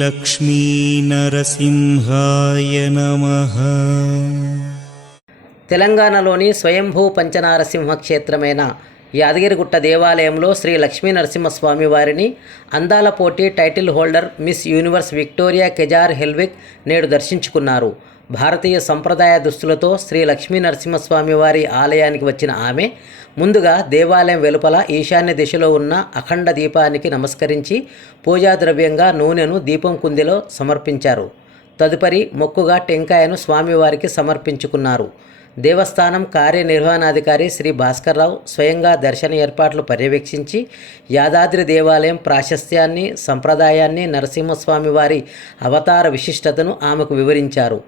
లక్ష్మీనరసింహాయ నమ. తెలంగాణలోని స్వయంభూ పంచనారసింహ క్షేత్రమైన యాదగిరిగుట్ట దేవాలయంలో శ్రీ లక్ష్మీ నరసింహస్వామి వారిని అందాల పోటీ title holder Miss Universe Victoria Kjaer Helvig నేడు దర్శించుకున్నారు. భారతీయ సంప్రదాయ దుస్తులతో శ్రీ లక్ష్మీ నరసింహస్వామి వారి ఆలయానికి వచ్చిన ఆమె ముందుగా దేవాలయం వెలుపల ఈశాన్య దిశలో ఉన్న అఖండ దీపానికి నమస్కరించి పూజా ద్రవ్యంగా నూనెను దీపం కుందిలో సమర్పించారు. తదుపరి మొక్కుగా టెంకాయను స్వామివారికి సమర్పించుకున్నారు. దేవస్థానం కార్యనిర్వహణాధికారి శ్రీ భాస్కర్రావు స్వయంగా దర్శన ఏర్పాట్లు పర్యవేక్షించి యాదాద్రి దేవాలయం ప్రాశస్త్యాన్ని సంప్రదాయాన్ని నరసింహస్వామి వారి అవతార విశిష్టతను ఆమెకు వివరించారు.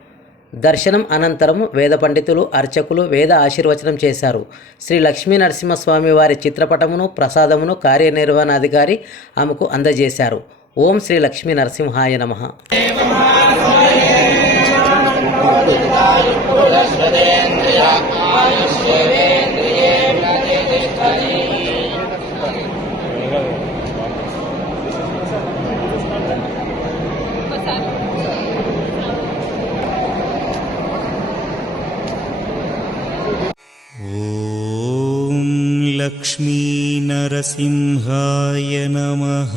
దర్శనం అనంతరం వేద పండితులు అర్చకులు వేద ఆశీర్వచనం చేశారు. శ్రీ లక్ష్మీ నరసింహస్వామి వారి చిత్రపటమును ప్రసాదమును కార్యనిర్వహణాధికారి ఆమెకు అందజేశారు. ఓం శ్రీ లక్ష్మీ నరసింహాయ నమః. लक्ष्मीनरसिंहाय नमः